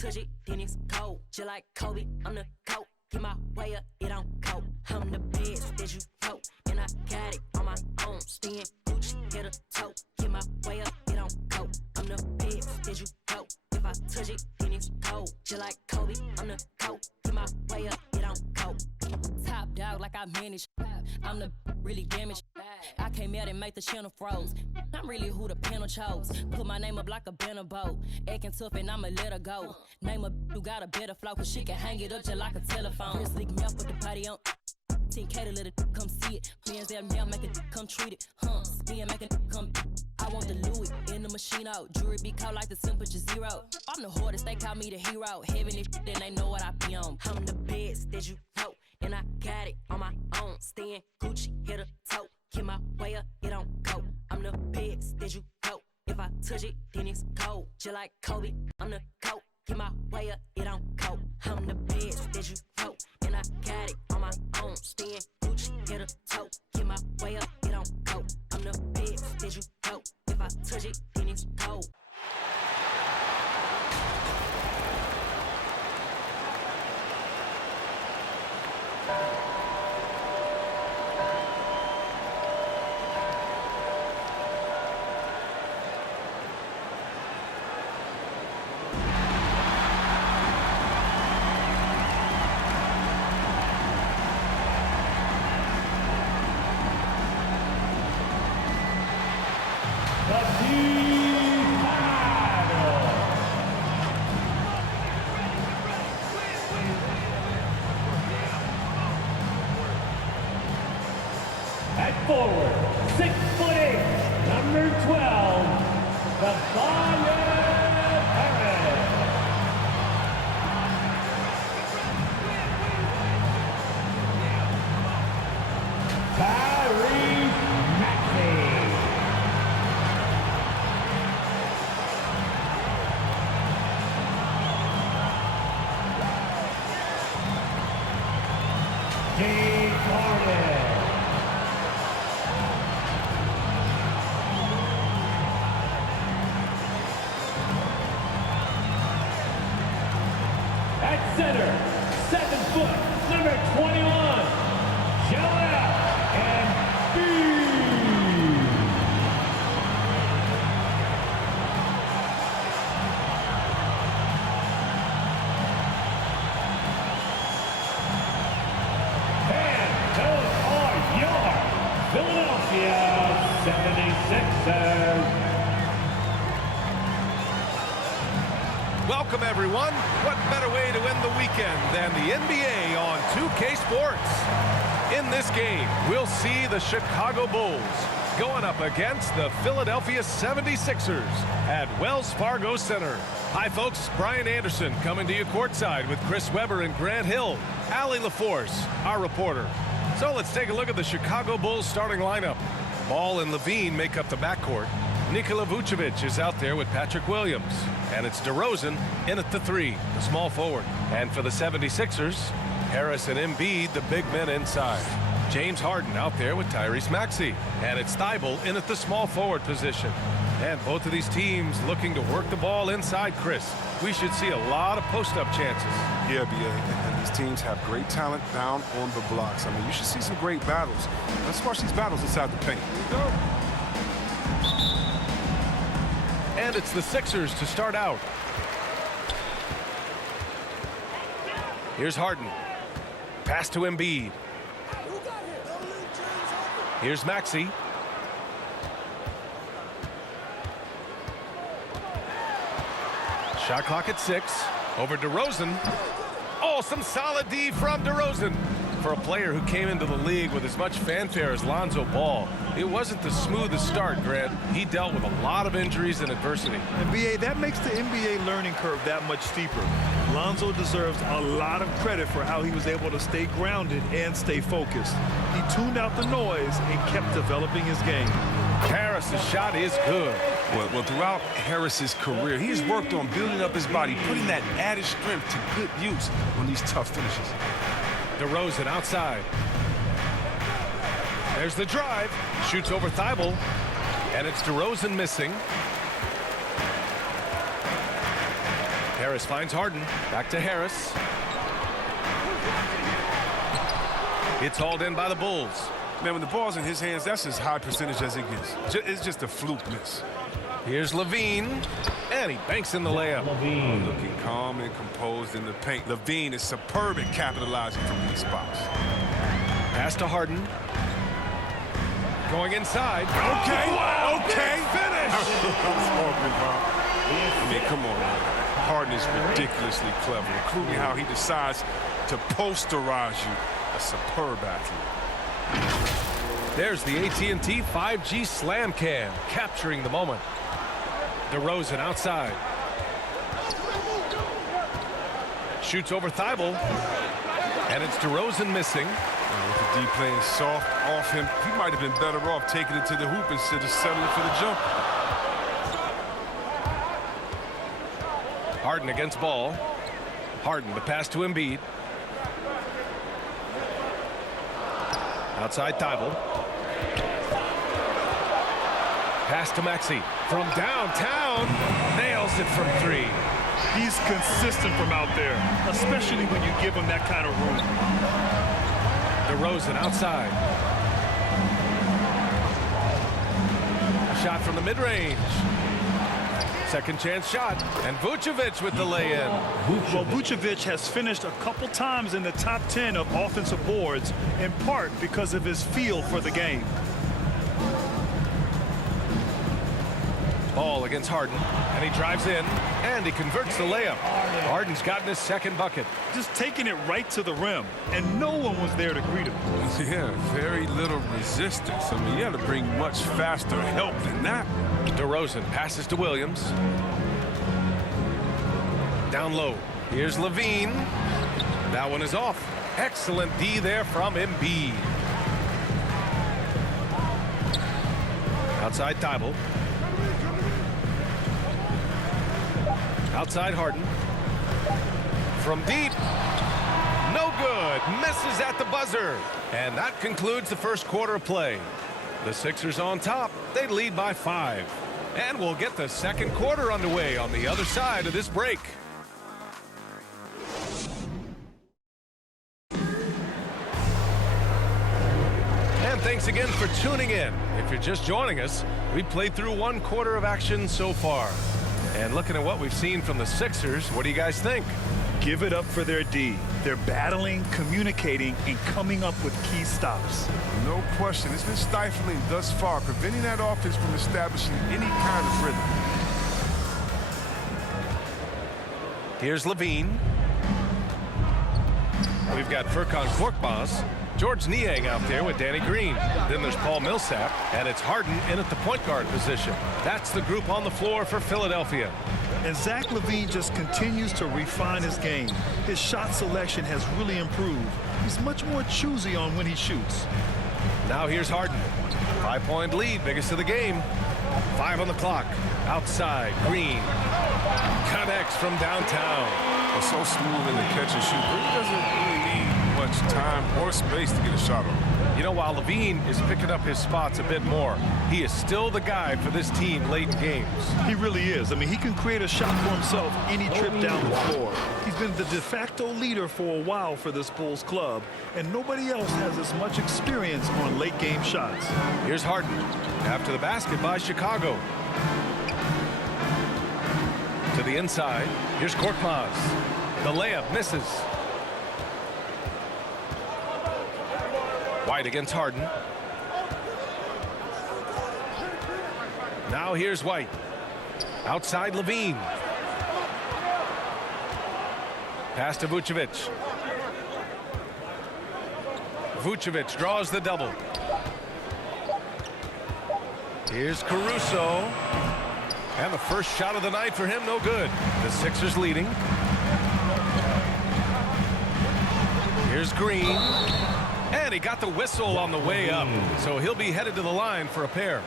touch it, then it's cold. Just like Kobe, I'm the GOAT. Get my way up, it don't cope. I'm the best that you know, and I got it on my own. Staying Gucci, hit a toe. Get my way up, it don't cope. I'm the best that you know. If I touch it, then it's cold. Just like Kobe, I'm the GOAT. Get my way up, it don't cope. Top dog like I manage. I'm the really damaged. I came out and made the channel froze. I'm really who the panel chose. Put my name up like a banner boat. Acting tough and I'ma let her go. Name a who got a better flow, cause she can hang it up just like a telephone. Chris lick me up with the party on 10K to let it come see it. Friends that now make it come treat it. Spin make it come. I want the Louis in the machine out. Jewelry be cold like the temperature zero. I'm the hardest, they call me the hero. Heaven is shit, then they know what I be on. I'm the best that you know, and I got it on my own. Staying Gucci, hit a toe. Get my way up, it don't go. I'm the best that you know. If I touch it, then it's cold. Just like Kobe, I'm the GOAT. Get my way up, it don't go. I'm the best that you know, and I got it on my own. Staying Gucci, hit a toe. Get my way up, it don't go. I'm the best that you know. If I touch it, then it's cold. Forward, 6'8", number 12, the At center, 7 foot, number 21, Joel Embiid. And those are your Philadelphia 76ers. Welcome, everyone. What better way to end the weekend than the NBA on 2K Sports? In this game, we'll see the Chicago Bulls going up against the Philadelphia 76ers at Wells Fargo Center. Hi, folks. Brian Anderson coming to you courtside with Chris Webber and Grant Hill. Allie LaForce, our reporter. So let's take a look at the Chicago Bulls starting lineup. Ball and Levine make up the backcourt. Nikola Vucevic is out there with Patrick Williams. And it's DeRozan in at the 3, the small forward. And for the 76ers, Harris and Embiid, the big men inside. James Harden out there with Tyrese Maxey. And it's Thibault in at the small forward position. And both of these teams looking to work the ball inside, Chris. We should see a lot of post-up chances. Yeah, BA, and these teams have great talent down on the blocks. I mean, you should see some great battles. Let's watch these battles inside the paint. Here we go. And it's the Sixers to start out. Here's Harden. Pass to Embiid. Here's Maxey. Shot clock at 6. Over DeRozan. Oh, some solid D from DeRozan. For a player who came into the league with as much fanfare as Lonzo Ball, it wasn't the smoothest start, Grant. He dealt with a lot of injuries and adversity. And BA, that makes the NBA learning curve that much steeper. Lonzo deserves a lot of credit for how he was able to stay grounded and stay focused. He tuned out the noise and kept developing his game. Harris's shot is good. Well, throughout Harris's career, he has worked on building up his body, putting that added strength to good use on these tough finishes. DeRozan outside. There's the drive. Shoots over Thibault. And it's DeRozan missing. Harris finds Harden. Back to Harris. It's hauled in by the Bulls. Man, when the ball's in his hands, that's as high percentage as it gets. It's just a fluke miss. Here's Levine, and he banks in the layup. Levine. Looking calm and composed in the paint. Levine is superb at capitalizing from these spots. Pass to Harden. Going inside. Okay, Wow, okay. big finish. I mean, come on, man. Harden is ridiculously clever, including how he decides to posterize you. A superb athlete. There's the AT&T 5G Slam Cam, capturing the moment. DeRozan outside. Shoots over Thibault. And it's DeRozan missing. With the D playing soft off him, he might have been better off taking it to the hoop instead of settling for the jump. Harden against Ball. Harden, the pass to Embiid. Outside Thibault. Pass to Maxey from downtown. Nails it from three. He's consistent from out there, especially when you give him that kind of room. DeRozan outside. A shot from the mid-range. Second chance shot. And Vucevic with the lay-in. Well, Vucevic has finished a couple times in the top 10 of offensive boards, in part because of his feel for the game. Ball against Harden, and he drives in, and he converts the layup. Harden's gotten his second bucket. Just taking it right to the rim, and no one was there to greet him. Yeah, very little resistance. I mean, you had to bring much faster help than that. DeRozan passes to Williams. Down low. Here's Levine. That one is off. Excellent D there from Embiid. Outside Thibault. Outside Harden. From deep. No good. Misses at the buzzer. And that concludes the first quarter of play. The Sixers on top. They lead by 5. And we'll get the second quarter underway on the other side of this break. And thanks again for tuning in. If you're just joining us, we played through one quarter of action so far. And looking at what we've seen from the Sixers, what do you guys think? Give it up for their D. They're battling, communicating, and coming up with key stops. No question. It's been stifling thus far, preventing that offense from establishing any kind of rhythm. Here's Levine. We've got Furkan Korkmaz, George Niang out there with Danny Green. Then there's Paul Millsap, and it's Harden in at the point guard position. That's the group on the floor for Philadelphia. And Zach LaVine just continues to refine his game. His shot selection has really improved. He's much more choosy on when he shoots. Now here's Harden. 5-point lead, biggest of the game. 5 on the clock. Outside, Green. Connects from downtown. It's so smooth in the catch and shoot. He doesn't really need much time or space to get a shot on. You know, while Levine is picking up his spots a bit more, he is still the guy for this team late in games. He really is. I mean, he can create a shot for himself any trip down the floor. He's been the de facto leader for a while for this Bulls club, and nobody else has as much experience on late game shots. Here's Harden after the basket by Chicago. To the inside. Here's Korkmaz. The layup misses. White against Harden. Now here's White. Outside Levine. Pass to Vucevic. Vucevic draws the double. Here's Caruso. And the first shot of the night for him, no good. The Sixers leading. Here's Green. And he got the whistle on the way up. So he'll be headed to the line for a pair.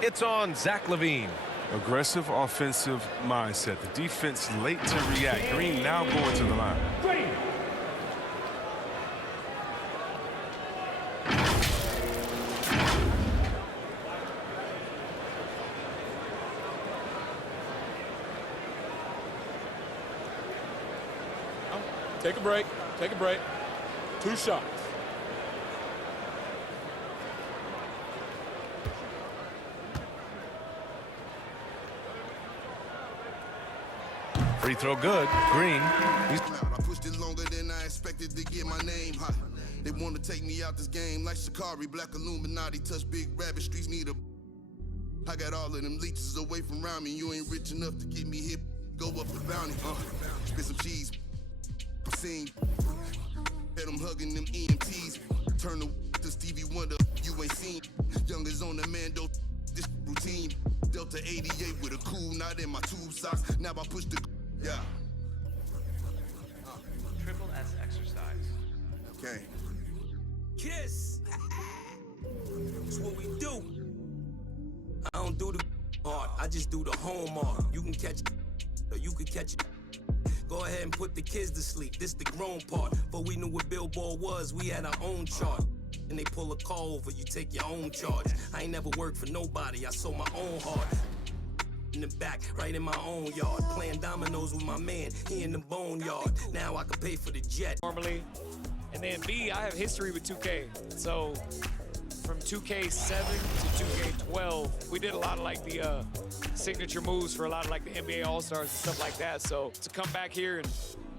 It's on Zach LaVine. Aggressive offensive mindset. The defense late to react. Green now going to the line. Green. Take a break. Take a break. 2 shots. Free throw good. Green. I pushed it longer than I expected to get my name hot. They want to take me out this game like Shikari, Black Illuminati, touch big rabbit, streets need a... I got all of them leeches away from around me. You ain't rich enough to get me hip, go up the bounty. Spit some cheese, I'm seeing. Bet I'm hugging them EMTs. Turn to Stevie Wonder, you ain't seen. Youngers on the Mando, this routine. Delta 88 with a cool knot in my tube socks. Now I push the... Yeah. Triple S exercise. Okay. Kiss. That's what we do. I don't do the art, I just do the home art. You can catch it, or you can catch it. Go ahead and put the kids to sleep. This the grown part. But we knew what Billboard was. We had our own chart. And they pull a call over, you take your own charge. I ain't never worked for nobody. I sold my own heart. In the back, right in my own yard. Playing dominoes with my man, he in the boneyard. Now I can pay for the jet. Normally. And then B, I have history with 2K. So from 2K7 to 2K12, we did a lot of like the signature moves for a lot of like the NBA All-Stars and stuff like that. So to come back here and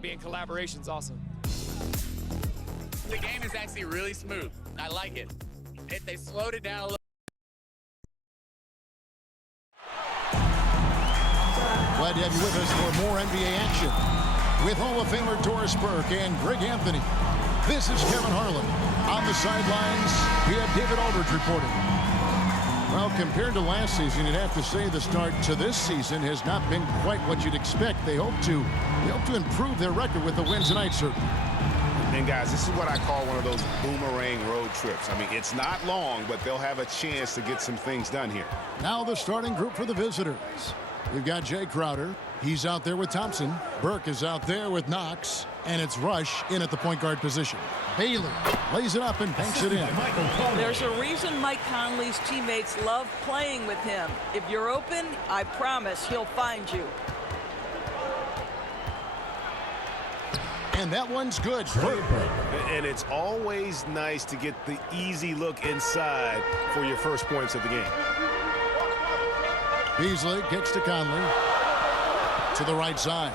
be in collaboration is awesome. The game is actually really smooth. I like it. They slowed it down a little. Glad to have you with us for more NBA action. With Hall of Famer Doris Burke and Greg Anthony, this is Kevin Harlan. On the sidelines, we have David Aldridge reporting. Well, compared to last season, you'd have to say the start to this season has not been quite what you'd expect. They hope to improve their record with the win tonight, certainly. And guys, this is what I call one of those boomerang road trips. I mean, it's not long, but they'll have a chance to get some things done here. Now the starting group for the visitors. We've got Jay Crowder. He's out there with Thompson. Burke is out there with Knox. And it's Rush in at the point guard position. Bailey lays it up and banks it in. There's a reason Mike Conley's teammates love playing with him. If you're open, I promise he'll find you. And that one's good. And it's always nice to get the easy look inside for your first points of the game. Beasley kicks to Conley. To the right side.